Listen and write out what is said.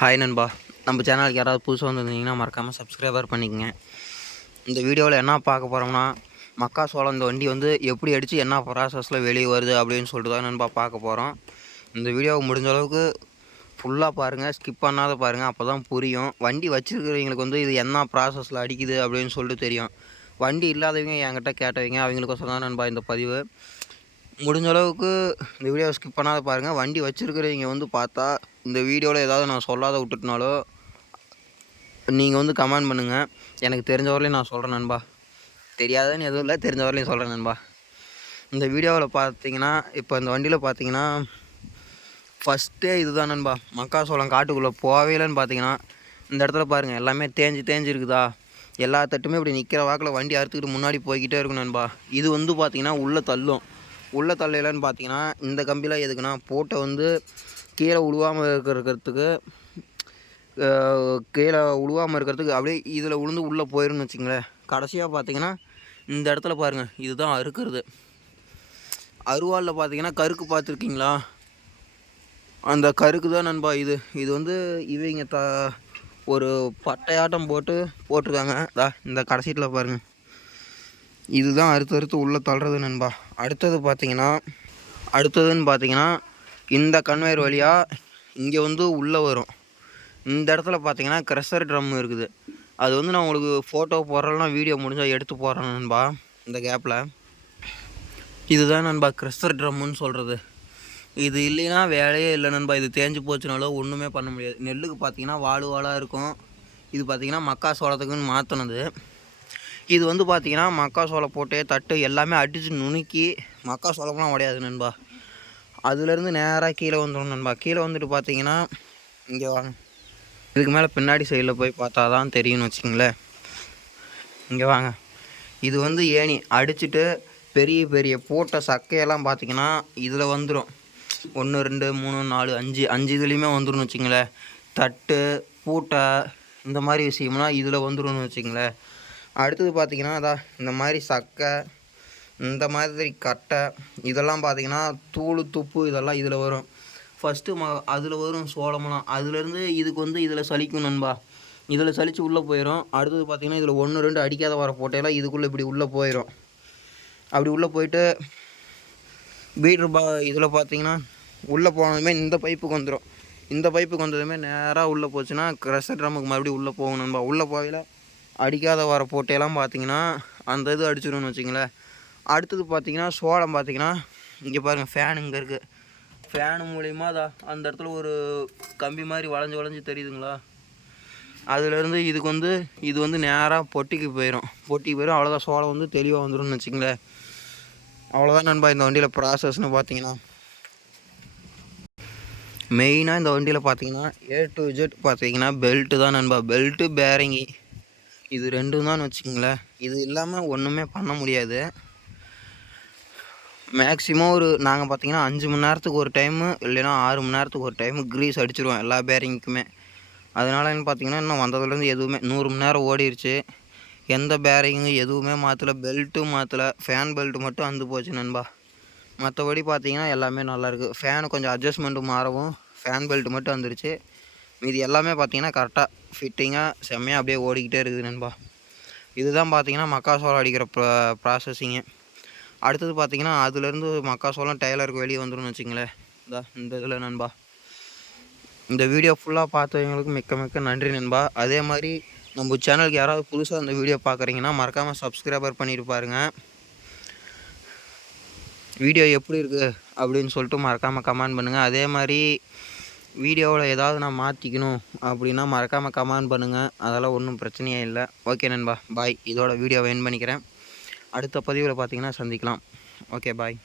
Hi நண்பா. நம்ம சேனலுக்கு யாராவது புதுசாக வந்துருந்தீங்கன்னா மறக்காமல் சப்ஸ்கிரைபர் பண்ணிக்கங்க. இந்த வீடியோவில் என்ன பார்க்க போகிறோம்னா மக்கா சோளம் இந்த வண்டி வந்து எப்படி அடித்து என்ன ப்ராசஸில் வெளியே வருது அப்படின்னு சொல்லிட்டு தான் நண்பா பார்க்க போகிறோம் இந்த வீடியோவை முடிஞ்ச அளவுக்கு ஃபுல்லாக பாருங்கள் ஸ்கிப் பண்ணாத பாருங்கள் அப்போ தான் புரியும். வண்டி வச்சுருக்கிறவங்களுக்கு வந்து இது என்ன ப்ராசஸில் அடிக்குது அப்படின்னு சொல்லிட்டு தெரியும். வண்டி இல்லாதவங்க என்கிட்ட கேட்டவங்க அவங்களுக்கோசம் தான் நண்பா இந்த பதிவு. முடிஞ்ச அளவுக்கு இந்த வீடியோ ஸ்கிப் பண்ணாத பாருங்கள் வண்டி வச்சுருக்கிறவங்க வந்து பார்த்தா இந்த வீடியோவில் ஏதாவது நான் சொல்லாத விட்டுட்டனாலோ நீங்கள் வந்து கமெண்ட் பண்ணுங்கள் எனக்கு தெரிஞ்ச வரலையும் நான் சொல்கிறேன் நண்பா. தெரியாதுன்னு எதுவும் இல்லை தெரிஞ்ச வரலையும் சொல்கிறேன் நண்பா. இந்த வீடியோவில் பார்த்தீங்கன்னா இப்போ இந்த வண்டியில் பார்த்தீங்கன்னா ஃபஸ்ட்டே இதுதான் நண்பா. மக்காசோளம் காட்டுக்குள்ளே போவேலன்னு பார்த்தீங்கன்னா இந்த இடத்துல பாருங்கள் எல்லாமே தேஞ்சு தேஞ்சு இருக்குதா? எல்லா தட்டுமே இப்படி நிற்கிற வாக்கில் வண்டி அறுத்துக்கிட்டு முன்னாடி போய்கிட்டே இருக்கும் நண்பா. இது வந்து பார்த்தீங்கன்னா உள்ளே தள்ளும். உள்ள தள்ளையிலன்னு பார்த்தீங்கன்னா இந்த கம்பிலாம் எதுக்குன்னா போட்டை வந்து கீழே உழுவாமல் இருக்கிறதுக்கு கீழே உழுவாமல் இருக்கிறதுக்கு அப்படியே இதில் உளுந்து உள்ளே போயிடும்னு வச்சுங்களேன். கடைசியாக பார்த்தீங்கன்னா இந்த இடத்துல பாருங்கள் இதுதான் அறுக்கிறது. அருவாளில் பார்த்தீங்கன்னா கருக்கு பார்த்துருக்கீங்களா? அந்த கருக்கு தான் நண்பா இது. இது வந்து இவங்க த ஒரு பட்டையாட்டம் போட்டு போட்டிருக்காங்க. தா இந்த கடைசீட்டில் பாருங்கள் இதுதான் அறுத்து அறுத்து உள்ளே தள்ளுறது நண்பா. அடுத்தது பார்த்தீங்கன்னா அடுத்ததுன்னு பார்த்தீங்கன்னா இந்த கன்வேயர் வழியாக இங்கே வந்து உள்ளே வரும். இந்த இடத்துல பார்த்தீங்கன்னா க்ரெஷர் ட்ரம் இருக்குது. அது வந்து நான் உங்களுக்கு ஃபோட்டோ போடுறேன்னா வீடியோ முடிஞ்சால் எடுத்து போடுறேன் நண்பா இந்த கேப்பில் இதுதான் நண்பா க்ரெஷர் ட்ரம்முன்னு சொல்கிறது இது இல்லைன்னா வேலையே இல்லை நண்பா. இது தேஞ்சு போச்சுனாலோ ஒன்றுமே பண்ண முடியாது. நெல்லுக்கு பார்த்தீங்கன்னா வாழு வாழாக இருக்கும். இது பார்த்தீங்கன்னா மக்கா சோளத்துக்குன்னு மாற்றினது இது வந்து பார்த்தீங்கன்னா மக்காசோளம் போட்டு தட்டு எல்லாமே அடித்து நுணுக்கி மக்காசோளம்லாம் உடையாது நண்பா. அதுலேருந்து நேராக கீழே வந்துடும் நண்பா. கீழே வந்துட்டு பார்த்தீங்கன்னா இங்கே வாங்க இதுக்கு மேலே பின்னாடி சைடில் போய் பார்த்தா தான் தெரியும்னு வச்சுங்களேன் இங்கே வாங்க. இது வந்து ஏணி. அடிச்சுட்டு பெரிய பெரிய போட்ட சக்கையெல்லாம் பார்த்தீங்கன்னா இதில் வந்துடும் ஒன்று ரெண்டு மூணு நாலு அஞ்சு. அஞ்சு இதுலேயுமே வந்துடும் வச்சுங்களேன் தட்டு பூட்டை இந்த மாதிரி விஷயம்லாம் இதில் வந்துடும் வச்சுங்களேன் அடுத்தது பார்த்திங்கன்னா அதான் இந்த மாதிரி சக்கை இந்த மாதிரி கட்டை இதெல்லாம் பார்த்திங்கன்னா தூள் துப்பு இதெல்லாம் இதில் வரும். ஃபஸ்ட்டு ம அதில் வரும் சோளமெல்லாம். அதுலேருந்து இதுக்கு வந்து இதில் சலிக்கும் நண்பா. இதில் சலித்து உள்ளே போயிடும் அடுத்தது பார்த்திங்கன்னா இதில் ஒன்று ரெண்டு அடிக்காத வர போட்டையெல்லாம் இதுக்குள்ளே இப்படி உள்ளே போயிடும் அப்படி உள்ளே போயிட்டு பீட்ரு பா இதில் பார்த்தீங்கன்னா உள்ளே போனதுமே இந்த பைப்புக்கு வந்துடும் இந்த பைப்புக்கு வந்ததுமே நேராக உள்ளே போச்சுன்னா க்ரெஷர் ட்ரம்முக்கு மறுபடியும் உள்ளே போகணும் நண்பா. உள்ளே போகல அடிக்காத வர போட்டையெல்லாம் பார்த்தீங்கன்னா அந்த இது அடிச்சிடும்னு வச்சுங்களேன் அடுத்தது பார்த்தீங்கன்னா சோளம் பார்த்தீங்கன்னா இங்கே பாருங்கள் ஃபேன் இங்கே இருக்குது ஃபேனு மூலிமா தான் அந்த இடத்துல ஒரு கம்பி மாதிரி வளைஞ்சு வளைஞ்சு தெரியுதுங்களா? அதுலேருந்து இதுக்கு வந்து இது வந்து நேராக பொட்டிக்கு போயிடும் பொட்டிக்கு போயிடும் அவ்வளோதான் சோளம் வந்து தெளிவாக வந்துடும்னு வச்சுங்களேன் அவ்வளோதான் நண்பா இந்த வண்டியில் ப்ராசஸ்னு பார்த்தீங்கன்னா. மெயினாக இந்த வண்டியில் பார்த்தீங்கன்னா ஏ டு ஜெட் பார்த்தீங்கன்னா பெல்ட்டு தான் நண்பா. பெல்ட்டு பேரிங்கி இது ரெண்டும் தான் வச்சுக்கோங்களேன். இது இல்லாமல் ஒன்றுமே பண்ண முடியாது. மேக்ஸிமம் ஒரு நாங்கள் பார்த்தீங்கன்னா அஞ்சு மணி நேரத்துக்கு ஒரு டைமு இல்லைன்னா ஆறு மணி நேரத்துக்கு ஒரு டைமு க்ரீஸ் அடிச்சிருவோம் எல்லா பேரிங்க்குமே அதனால என்ன பார்த்தீங்கன்னா இன்னும் வந்ததுலேருந்து எதுவுமே நூறு மணி நேரம் ஓடிடுச்சு எந்த பேரிங்கும் எதுவுமே மாற்றலை பெல்ட்டும் மாற்றலை ஃபேன் பெல்ட்டு மட்டும் வந்து போச்சு நண்பா. மற்றபடி பார்த்தீங்கன்னா எல்லாமே நல்லாயிருக்கு ஃபேனு கொஞ்சம் அட்ஜஸ்ட்மெண்ட்டு மாறவும் ஃபேன் பெல்ட்டு மட்டும் வந்துருச்சு மீதி எல்லாமே பார்த்தீங்கன்னா கரெக்டாக ஃபிட்டிங்காக செம்மையாக அப்படியே ஓடிக்கிட்டே இருக்குது நண்பா. இதுதான் பார்த்தீங்கன்னா மக்காசோளம் அடிக்கிற ப்ரா ப்ராசஸிங்கு அடுத்தது பார்த்தீங்கன்னா அதுலேருந்து மக்காசோளம் டெய்லருக்கு வெளியே வந்துடும் வச்சுங்களேன் இந்த இந்த இதில் நண்பா. இந்த வீடியோ ஃபுல்லாக பார்த்தவங்களுக்கு மிக்க மிக்க நன்றி நண்பா. அதே மாதிரி நம்ம சேனலுக்கு யாராவது புதுசாக இந்த வீடியோ பார்க்குறீங்கன்னா மறக்காமல் சப்ஸ்கிரைபர் பண்ணிட்டு பாருங்கள் வீடியோ எப்படி இருக்குது அப்படின்னு சொல்லிட்டு மறக்காமல் கமெண்ட் பண்ணுங்கள் அதே மாதிரி வீடியோவில் ஏதாவது நான் மாற்றிக்கணும் அப்படின்னா மறக்காமல் கமெண்ட் பண்ணுங்கள் அதெல்லாம் ஒன்றும் பிரச்சனையே இல்லை. ஓகே நண்பா பாய் இதோட வீடியோவை என் பண்ணிக்கிறேன். அடுத்த பதிவில் பார்த்தீங்கன்னா சந்திக்கலாம். Okay bye